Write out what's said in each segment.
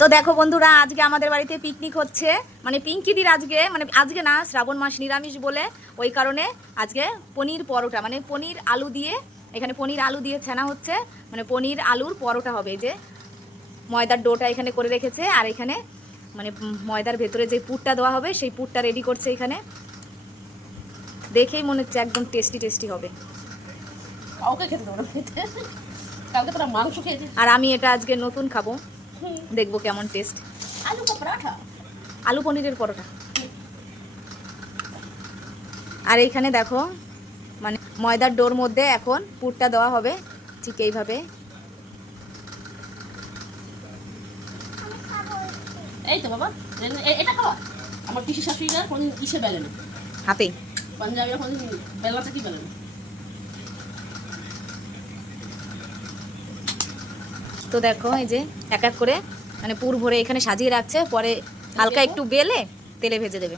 তো দেখো বন্ধুরা, আজকে আমাদের বাড়িতে পিকনিক হচ্ছে। মানে পিঙ্কিদির আজকে না, শ্রাবণ মাস নিরামিষ বলে ওই কারণে আজকে পনির পরোটা, মানে পনির আলু দিয়ে, এখানে পনির আলু দিয়ে ছানা হচ্ছে, মানে পনির আলুর পরোটা হবে। এই যে ময়দার ডোটা এখানে করে রেখেছে, আর এখানে মানে ময়দার ভেতরে যে পুরটা দেওয়া হবে সেই পুরটা রেডি করছে এখানে। দেখেই মনে হচ্ছে একদম টেস্টি টেস্টি হবে। কাউকে খেতে দেবো না, কালকে তোরা মাংস খেয়েছিস আর আমি এটা আজকে নতুন খাবো, দেখবো কেমন টেস্ট। আলু কা পরাঠা, আলু পনিরের পরোটা। আর এইখানে দেখো মানে ময়দার ডোর মধ্যে এখন পুরটা দেওয়া হবে ঠিক এইভাবে। এই তো বাবা এটা খাওয়া। আমার পিসি শাশুড়িরা কোন ইসে বেলে না, হাতে পাঞ্জাবিরা কোন বেলা থাকি বেলে না। তো দেখো এই যে এক এক করে মানে পুর ভরে এখানে সাজিয়ে রাখছে, পরে হালকা একটু বেলে তেলে ভেজে দেবে।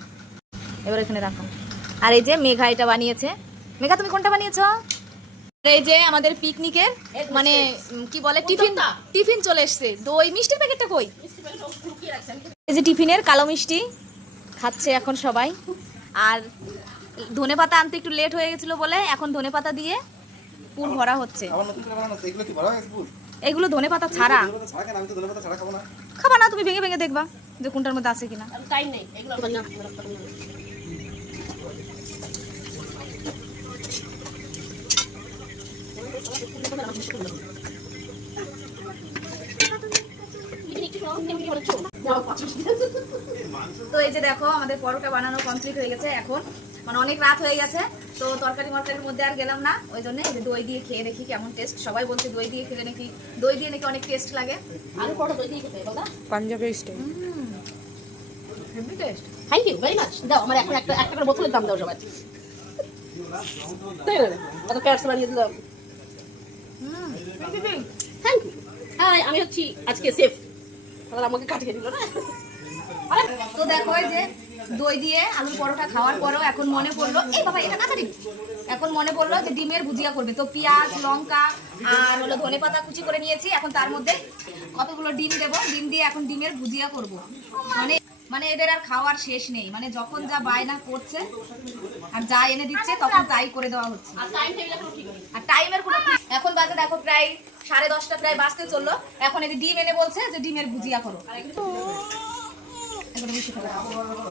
এবার এখানে রাখো। আর এই যে মেঘা এটা বানিয়েছে। মেঘা তুমি কোনটা বানিয়েছো? এই যে আমাদের পিকনিকের মানে কি বলে টিফিন চলে এসছে। দই মিষ্টির প্যাকেটটা কই? এই যে টিফিনের কালো মিষ্টি খাচ্ছে এখন সবাই। আর ধনেপাতা আনতে একটু লেট হয়ে গেছিল বলে এখন ধনেপাতা দিয়ে পুর ভরা হচ্ছে। এগুলো ধনেপাতা ছাড়া। খাবা না তুমি, ভেঙে ভেঙে দেখবা যে কোনটার মধ্যে আছে কিনা। টাইম নেই এগুলো বানা। তো এই যে দেখো আমাদের পরোটা বানানো কমপ্লিট হয়ে গেছে। এখন মানে অনেক রাত হয়ে গেছে, তো তরকারি মরকারির মধ্যে আর গেলাম না, ওই জন্য এই যে দই দিয়ে খেয়ে দেখি কেমন টেস্ট। সবাই বলছে দই দিয়ে খেলে নাকি, দই দিয়ে নাকি অনেক টেস্ট লাগে। আলু পরোটা দই দিয়ে খেতে বলা Punjabi style. Heavy taste. Thank you very much. দাও আমার এখন একটা করে বোতলের দাম দাও সবাই। তাই না, এত প্যাটস বানিয়ে দিলাম। Thank you. হাই, আমি হচ্ছি আজকে সেফ। তাহলে আমাকে কাটিয়ে দিল না। তো দেখো এই যে দই দিয়ে আলুর পরোটা খাওয়ার পরেও এখন মনে পড়লো, এই বাবা এটা কাঁচা ডিম, এখন মনে পড়লো যে ডিমের ভুজিয়া করবে। তো পেঁয়াজ লঙ্কা আর হলো ধনেপাতা কুচি করে নিয়েছি, এখন তার মধ্যে কতগুলো ডিম দেবো, ডিম দিয়ে এখন ডিমের ভুজিয়া করব। মানে মানে এদের আর খাওয়ার শেষ নেই, মানে যখন যা বায়না করছে আর যা এনে দিচ্ছে তখন তাই করে দেওয়া হচ্ছে। আর টাইমের কোনো এখন বাজে দেখো প্রায় 10:30 প্রায় বাজতে চললো। এখন এই যে ডিম এনে বলছে যে ডিমের ভুজিয়া করো।